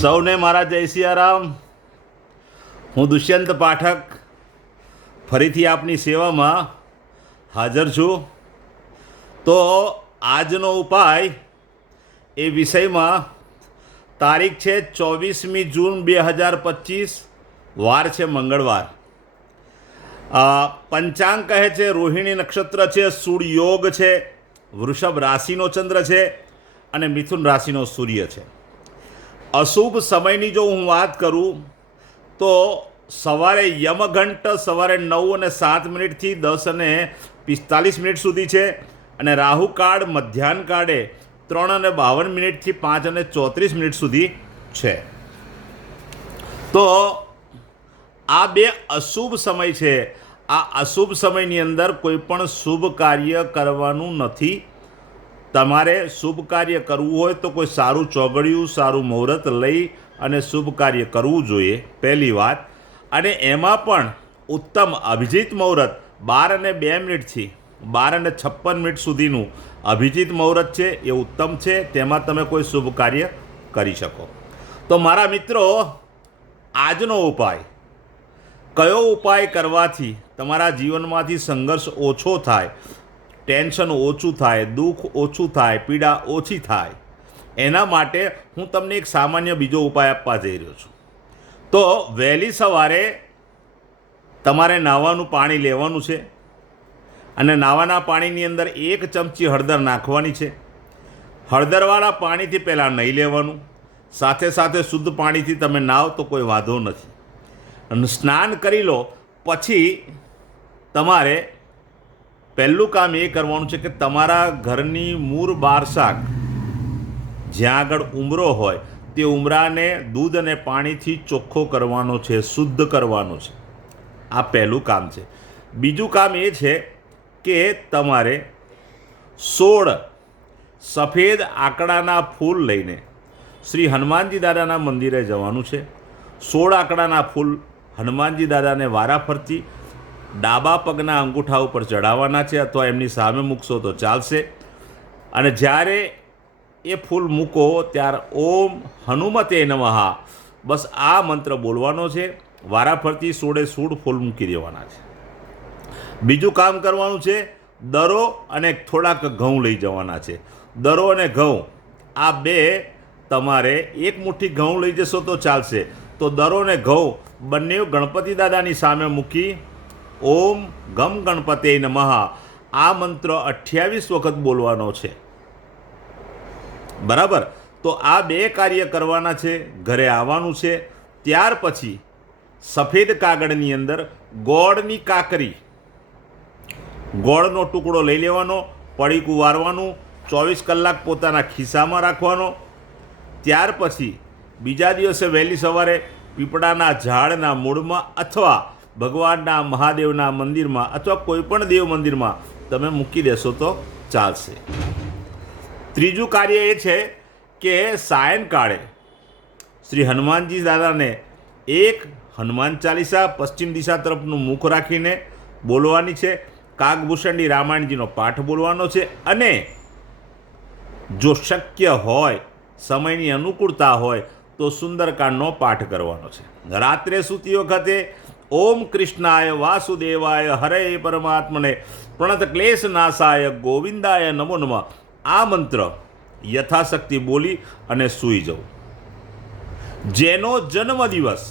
સૌને મારા જય સિયારામ. હું દુષ્યંત પાઠક ફરીથી આપની સેવામાં હાજર છું. તો આજનો ઉપાય એ વિષયમાં તારીખ છે 24મી જૂન 2025, વાર છે મંગળવાર. પંચાંગ કહે છે રોહિણી નક્ષત્ર છે, સૂળ યોગ છે, વૃષભ રાશિનો ચંદ્ર છે અને મિથુન રાશિનો સૂર્ય છે. અશુભ સમયની જો હું વાત કરું તો સવારે યમઘંટ સવારે 9:07 થી 10:45 સુધી છે અને રાહુકાળ મધ્યાહન કાળે 3:52 થી 5:34 સુધી છે. તો આ બે અશુભ સમય છે. આ અશુભ સમયની અંદર કોઈ પણ શુભ કાર્ય કરવાનું નથી. તમારે શુભ કાર્ય કરવું હોય તો કોઈ સારું ચોગડિયું, સારું મુહૂર્ત લઈ અને શુભ કાર્ય કરવું જોઈએ, પહેલી વાત. અને એમાં પણ ઉત્તમ અભિજીત મુહૂર્ત 12:02 થી 12:56 સુધીનું અભિજીત મુહૂર્ત છે, એ ઉત્તમ છે. તેમાં તમે કોઈ શુભ કાર્ય કરી શકો. તો મારા મિત્રો, આજનો ઉપાય, કયો ઉપાય કરવાથી તમારા જીવનમાંથી સંઘર્ષ ઓછો થાય, ટેન્શન ઓછું થાય, દુઃખ ઓછું થાય, પીડા ઓછી થાય, એના માટે હું તમને એક સામાન્ય બીજો ઉપાય આપવા જઈ રહ્યો છું. તો વહેલી સવારે તમારે નાહવાનું પાણી લેવાનું છે અને નાહવાના પાણીની અંદર 1 ચમચી હળદર નાખવાની છે. હળદરવાળા પાણીથી પહેલાં નહીં લેવાનું, સાથે સાથે શુદ્ધ પાણીથી તમે નાહો તો કોઈ વાંધો નથી. અને સ્નાન કરી લો પછી તમારે પહેલું કામ એ કરવાનું છે કે તમારા ઘરની મૂળ બારશાક જ્યાં આગળ ઉંબરો હોય તે ઉંબરાને દૂધ અને પાણીથી ચોખ્ખો કરવાનો છે, શુદ્ધ કરવાનો છે. આ પહેલું કામ છે. બીજું કામ એ છે કે તમારે 16 સફેદ આંકડાના ફૂલ લઈને શ્રી હનુમાનજી દાદાના મંદિરે જવાનું છે. 16 આંકડાના ફૂલ હનુમાનજી દાદાને વારાફરતી ડાબા પગના અંગૂઠા ઉપર ચડાવવાના છે, અથવા એમની સામે મૂકશો તો ચાલશે. અને જ્યારે એ ફૂલ મૂકો ત્યારે ઓમ હનુમતે નમઃ, બસ આ મંત્ર બોલવાનો છે. વારાફરતી 16 ફૂલ મૂકી દેવાના છે. બીજું કામ કરવાનું છે, દરો અને થોડાક ઘઉં લઈ જવાના છે. દરો અને ઘઉં આ બે તમારે 1 મુઠ્ઠી ઘઉં લઈ જશો તો ચાલશે. તો દરો અને ઘઉં બંને ગણપતિ દાદાની સામે મૂકી ઓમ ગમ ગણપતે નમઃ આ મંત્ર 28 વખત બોલવાનો છે. બરાબર? તો આ બે કાર્ય કરવાના છે. ઘરે આવવાનું છે. ત્યાર પછી સફેદ કાગળની અંદર ગોળની કાકરી, ગોળનો ટુકડો લઈ લેવાનો, પડીકું વારવાનું, 24 કલાક પોતાના ખિસ્સામાં રાખવાનો. ત્યાર પછી બીજા દિવસે વહેલી સવારે પીપળાના ઝાડના મૂળમાં અથવા ભગવાનના મહાદેવના મંદિરમાં અથવા કોઈ પણ દેવ મંદિરમાં તમે મૂકી દેશો તો ચાલશે. ત્રીજું કાર્ય એ છે કે સાયંકાળે શ્રી હનુમાનજી દાદાને એક હનુમાન ચાલીસા પશ્ચિમ દિશા તરફનું મુખ રાખીને બોલવાની છે. કાગભૂષણની રામાયણજીનો પાઠ બોલવાનો છે. અને જો શક્ય હોય, સમયની અનુકૂળતા હોય તો સુંદરકાંડનો પાઠ કરવાનો છે. રાત્રે સૂતી વખતે ઓમ કૃષ્ણાય વાસુદેવાય હરે પરમાત્મને પ્રણત ક્લેશ નાશાય ગોવિંદાય નમો નમઃ આ મંત્ર યથાશક્તિ બોલી અને સૂઈ જવું. જેનો જન્મદિવસ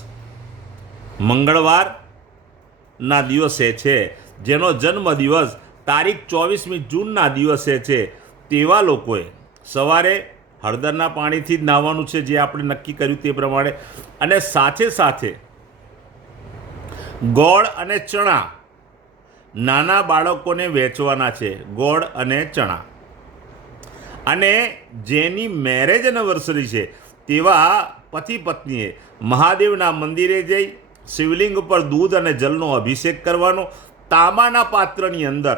મંગળવારના દિવસે છે, જેનો જન્મદિવસ તારીખ 24મી જૂનના દિવસે છે, તેવા લોકોએ સવારે હળદરના પાણીથી જ નાહવાનું છે, જે આપણે નક્કી કર્યું તે પ્રમાણે. અને સાથે સાથે ગોળ અને ચણા નાના બાળકોને વેચવાના છે. ગોળ અને ચણા. અને જેની મેરેજ એનિવર્સરી છે તેવા પતિ પત્નીએ મહાદેવના મંદિરે જઈ શિવલિંગ પર દૂધ અને જલનો અભિષેક કરવાનો. તાંબાના પાત્રની અંદર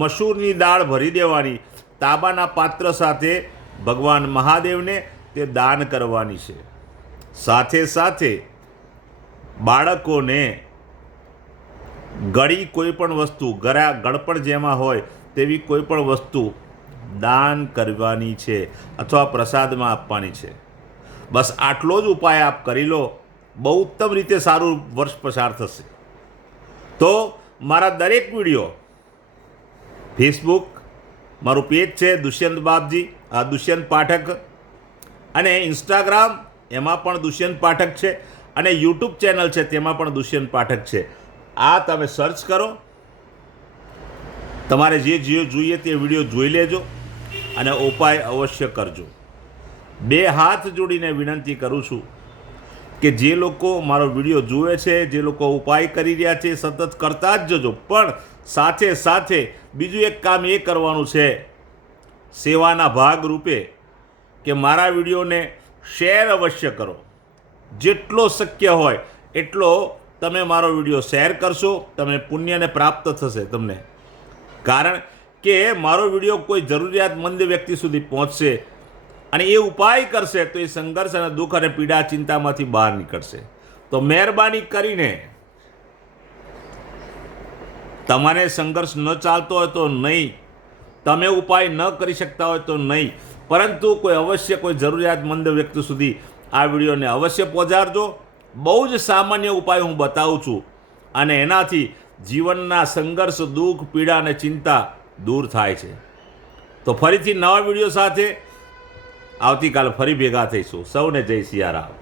મસૂરની દાળ ભરી દેવાની. તાંબાના પાત્ર સાથે ભગવાન મહાદેવને તે દાન કરવાની છે. સાથે સાથે બાળકોને ગળી કોઈ પણ વસ્તુ, ગળપણ જેમાં હોય તેવી કોઈ પણ વસ્તુ દાન કરવાની છે અથવા પ્રસાદમાં આપવાની છે. બસ આટલો જ ઉપાય આપ કરી લો, બહુ ઉત્તમ રીતે સારું વર્ષ પસાર થશે. તો મારા દરેક વિડીયો ફેસબુક મારું પેજ છે દુષ્યંત બાપજી, દુષ્યંત પાઠક, અને ઇન્સ્ટાગ્રામ એમાં પણ દુષ્યંત પાઠક છે, અને યુટ્યુબ ચેનલ છે તેમાં પણ દુષ્યંત પાઠક છે. આ તમે સર્ચ કરો, તમારે જે જોઈએ તે વિડીયો જોઈ લેજો અને ઉપાય અવશ્ય કરજો. 2 હાથ જોડીને વિનંતી કરું છું કે જે લોકો મારો વિડીયો જુએ છે, જે લોકો ઉપાય કરી રહ્યા છે, સતત કરતા જ જજો. પણ સાથે સાથે બીજું એક કામ એ કરવાનું છે સેવાના ભાગ રૂપે, કે મારા વિડીયોને શેર અવશ્ય કરો. જેટલો શક્ય હોય એટલો તમે મારો વિડીયો શેર કરશો, તમને પુણ્યને પ્રાપ્ત થશે તમને. કારણ કે મારો વિડીયો કોઈ જરૂરિયાતમંદ વ્યક્તિ સુધી પહોંચશે અને એ ઉપાય કરશે તો એ સંઘર્ષ અને દુઃખ અને પીડા ચિંતામાંથી બહાર નીકળશે. તો મહેરબાની કરીને તમારે સંઘર્ષ ન ચાલતો હોય તો નહીં, તમે ઉપાય ન કરી શકતા હોય તો નહીં, પરંતુ કોઈ અવશ્ય કોઈ જરૂરિયાતમંદ વ્યક્તિ સુધી આ વિડીયોને અવશ્ય પહોંચાડજો. બહુ જ સામાન્ય ઉપાય હું બતાવું છું અને એનાથી જીવનના સંઘર્ષ, દુઃખ, પીડા અને ચિંતા દૂર થાય છે. તો ફરીથી નવા વિડીયો સાથે આવતીકાલ ફરી ભેગા થઈશું. સૌને જય સિયારામ.